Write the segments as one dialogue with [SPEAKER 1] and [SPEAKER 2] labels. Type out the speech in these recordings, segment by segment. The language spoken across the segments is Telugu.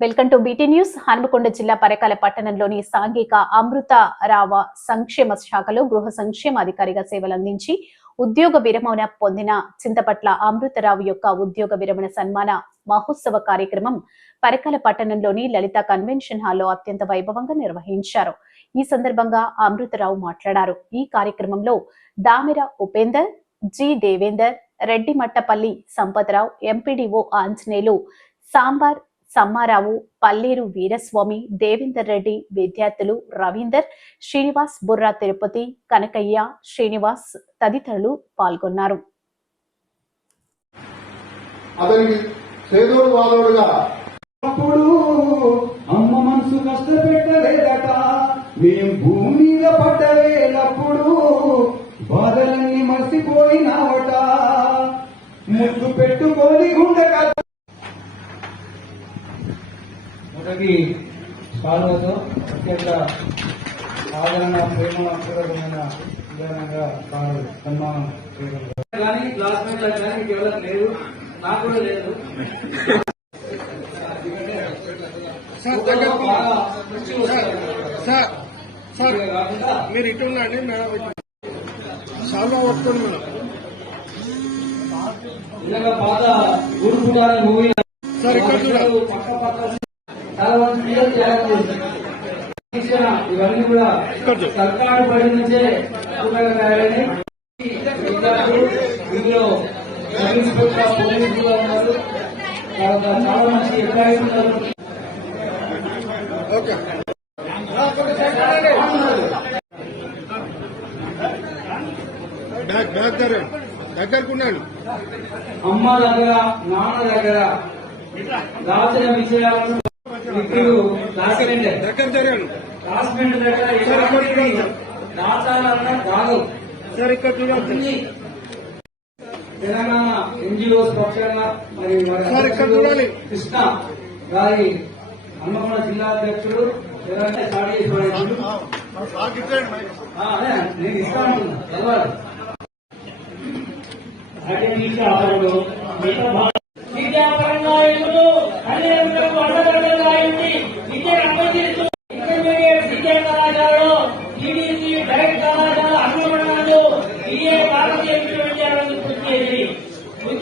[SPEAKER 1] Welcome to BT news. Hanumakonda జిల్లా పరకాల పట్టణంలోని సాంఘిక అమృత రావ సంక్షేమ శాఖలో గృహ సంక్షేమ అధికారిగా సేవలందించి ఉద్యోగ విరమణ పొందిన చింతపట్ల అమృతరావు యొక్క ఉద్యోగ విరమణ సన్మాన మహోత్సవ కార్యక్రమం పరకాల పట్టణంలోని లలిత కన్వెన్షన్ హాల్లో అత్యంత వైభవంగా నిర్వహించారు. ఈ సందర్భంగా అమృతరావు మాట్లాడారు. ఈ కార్యక్రమంలో దామెర ఉపేందర్ జి దేవేందర్ రెడ్డి మట్టపల్లి సంపతరావు ఎంపీడీఓ ఆంజనేయులు సాంబార్ సమ్మారావు పల్లేరు వీరస్వామి దేవేందర్ రెడ్డి విద్యార్థులు రవీందర్ శ్రీనివాస్ బుర్రా తిరుపతి కనకయ్య శ్రీనివాస్ తదితరులు పాల్గొన్నారు.
[SPEAKER 2] అతనికి చేదోడు వాదోడుగా.
[SPEAKER 3] అప్పుడు అమ్మ మనసు కష్టపెట్టలేదట. మేం భూమి మీద పడ్డవేలప్పుడు బాధలన్నీ మర్చిపోయినావట ముద్దు పెట్టుకొని గుండెగా మొదటి సాల్వతో అత్యంత ఆదరణ ప్రేమ అంతరమైన విధానంగా సన్మానం కానీ క్లాస్మేట్ కానీ మీకు ఎవరికి లేదు నాకు కూడా లేదు.
[SPEAKER 4] సార్ దగ్గర సార్ సార్ మీరు ఇటు ఉండండి చాలా పట్టుకోండి మేడం.
[SPEAKER 3] ఇలాగ పాత మూవీ
[SPEAKER 4] సార్ ఇక్కడ
[SPEAKER 3] పక్క పక్క చాలా మంది పిల్లలు త్యాగం చేశారు. శిక్షణ ఇవన్నీ కూడా సర్కారు బడి నుంచే పూర్ణంగా ఇందులో సబ్ ఇన్స్పెక్టర్ ఉన్నారు తర్వాత చాలా మంచి ఎంప్లాయీస్ ఉన్నారు అమ్మ దగ్గర నాన్న దగ్గర దాచిన విషయాలను
[SPEAKER 4] దగ్గర
[SPEAKER 3] దాచాలన్నా కాదు
[SPEAKER 4] సార్ ఇక్కడ
[SPEAKER 3] అన్ని తెలంగాణ ఎన్జిఓస్ పక్షంగా మరి వారి
[SPEAKER 4] సార్, ఇక్కడ
[SPEAKER 3] అధ్యక్షుడు
[SPEAKER 4] చూడాలి.
[SPEAKER 3] కృష్ణ గారి హన్మకొండ జిల్లా అధ్యక్షుడు తెలంగాణ స్టార్ట్ చేసి పడేసిండు. ఆ, అదే నేను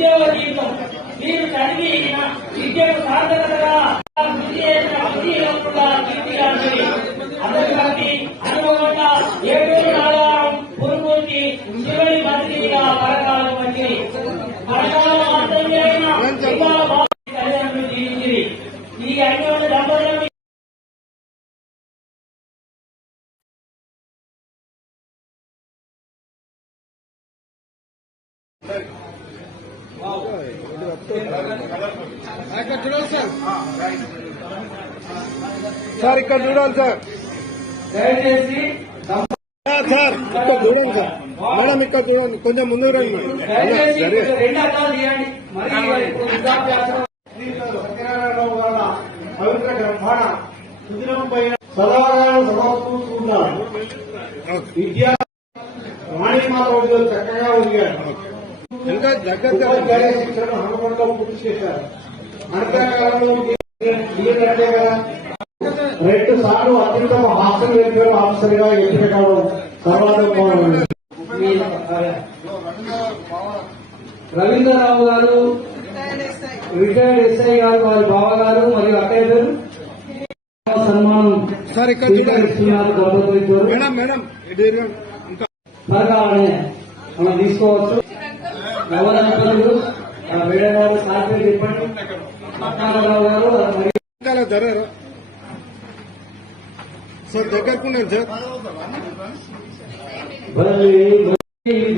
[SPEAKER 5] ಉದ್ಯೋಗ ನೀನು ನೀನು ಕಡಿಮೆ ಈಗ ಉದ್ಯೋಗ ಸಾಧಕರ ಅದಕ್ಕಾಗಿ ಅನುಭವವನ್ನ ಏಳೂರು ನಾಳ ಪೂರ್ವೂರ್ತಿ ಶಿವಳಿ ಮಂತ್ರಿಗಳ ಬರಗಾಲ ಮಂತ್ರಿ ಬರಗಾಲ
[SPEAKER 4] ఇక్కడ చూడాలి సార్ సార్ ఇక్కడ చూడాలి సార్.
[SPEAKER 3] దయచేసి
[SPEAKER 4] సార్ ఇక్కడ చూడండి సార్. మేడం ఇక్కడ చూడండి. కొంచెం ముందుకు రండి
[SPEAKER 2] పవిత్ర గ్రంథాన సదాకాలం సమర్పిస్తున్నారు విద్యా చక్కగా ఉదిగారు
[SPEAKER 4] ఇంకా దగ్గర
[SPEAKER 2] ఉపాధ్యాయ
[SPEAKER 4] జరగండి.
[SPEAKER 2] శిక్షణ హనుమంలో పూర్తి చేశారు కదా? రెండు సార్లు అత్యుత్తమ హాస్టల్ వెల్ఫేర్ ఆఫీసర్గా ఎంపిక కావడం
[SPEAKER 3] రవీంద్రరావు గారు రిటైర్డ్ ఎస్ఐ గారు వారి బావగారు మరియు అక్కయ్య గారు సన్మానం
[SPEAKER 4] సార్ ఇక్కడ
[SPEAKER 3] దంపతులు ఇద్దరు. మనం తీసుకోవచ్చు. సాధ్యం చెప్పండి. పట్నారావు గారు
[SPEAKER 4] వెనకాల జరగరు సార్ దగ్గరకు ఉండండి సార్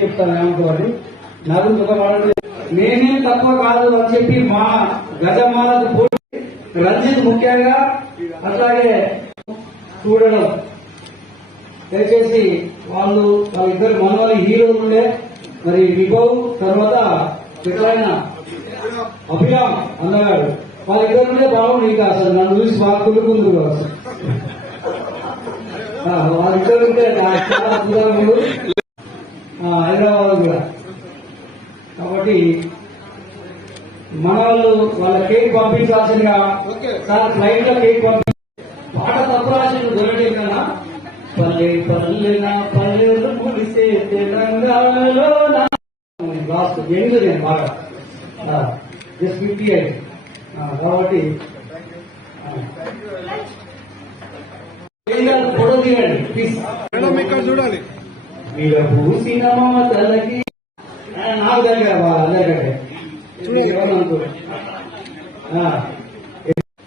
[SPEAKER 3] చెప్తాను ఏమనుకోవాలి నాకు సుఖపడండి నేనేం తక్కువ కాదు అని చెప్పి మా గజమాలకు పోటీ రంజిత్ ముఖ్యంగా అట్లాగే చూడడం. దయచేసి వాళ్ళు వాళ్ళిద్దరు మనవాళ్ళ హీరోలు ఉండే మరి విభవ్ తర్వాత ఇతరైన అభిరామ్ అన్నగాడు వాళ్ళిద్దరు ఉండే బాగుంది ఇంకా అసలు నన్ను చూసి బాగా అసలు ఆ, వాళ్ళిద్దరు ఉంటే హైదరాబాద్ కూడా. కాబట్టి మన వాళ్ళు వాళ్ళ కేక్ పంపించాల్సిందిగా. సార్ ఫ్లైట్లో కేక్ పంపి పాట తప్పు రాసింది దొరకలేదు కదా. పల్లె పల్లెన పల్లెలు ముడిసే తెలంగాణలో లాస్ట్ ఎండ్ నేను బాగా జస్ట్ ఫిఫ్టీ ఎయిట్ కాబట్టి ఫోటో తీయండి ప్లీజ్
[SPEAKER 4] చూడాలి?
[SPEAKER 3] మీద పూసిన మమతలకి నాకు దగ్గర అందరికంటే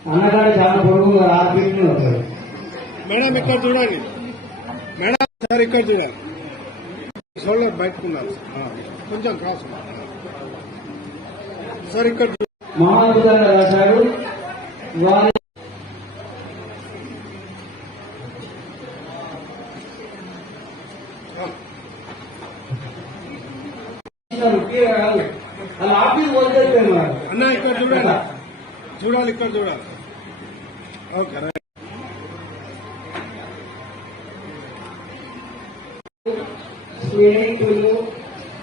[SPEAKER 3] అన్నగారు చాలా పొడుగు ఆర్పిట్లు ఉంటారు
[SPEAKER 4] మేడం ఇక్కడ చూడండి మేడం సార్ ఇక్కడ చూడాలి. షోల్డర్ బయటకున్నారు. ఆ, కొంచెం క్రాస్ సార్ ఇక్కడ
[SPEAKER 3] వారి ఆఫీస్ వదిలేకపోయాను
[SPEAKER 4] అన్న ఇక్కడ చూడాలి చూడాలి ఇక్కడ చూడాలి. ఓకే
[SPEAKER 6] స్నేహితులు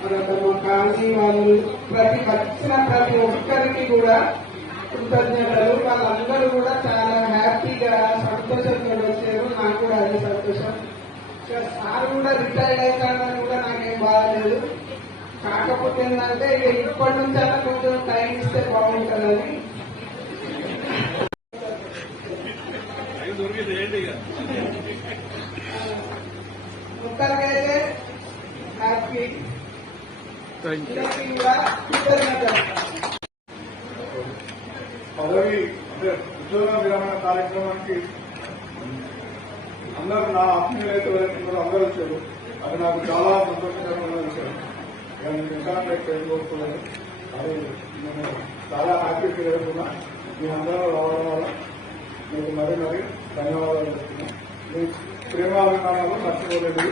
[SPEAKER 6] తర్వాత కాశీ కాలనీ వాళ్ళు ప్రతి వచ్చిన ప్రతి ఒక్కరికి కూడా కృతజ్ఞతలు. వాళ్ళందరూ కూడా చాలా హ్యాపీగా సంతోషంగా వచ్చారు. నాకు కూడా అదే సంతోషం. సార్ కూడా రిటైర్ అవుతాడని కూడా నాకేం బాగాలేదు కాకపోతే ఏంటంటే ఇక ఇప్పటి నుంచి అలా కొంచెం టైం ఇస్తే బాగుంటుందని మొత్తానికైతే హ్యాపీ
[SPEAKER 4] థ్యాంక్ యూ
[SPEAKER 6] అందరికీ కూడా కృతజ్ఞతలు
[SPEAKER 7] పదవి అంటే ఉద్యోగ విరమణ కార్యక్రమానికి అందరూ నా ఆత్మీయులైతే ఎవరైతే అందరూ వచ్చారు. అది నాకు చాలా సంతోషకరమైన విషయం నేను ఇంకా చేసుకోలేదు అది నేను చాలా హ్యాపీ ఫీల్ అవుతున్నా మీ అందరూ రావడం వల్ల మీకు మరీ మరీ ధన్యవాదాలు చెప్తున్నాను. మీ ప్రేమాభిమానాలు మర్చిపోలేదు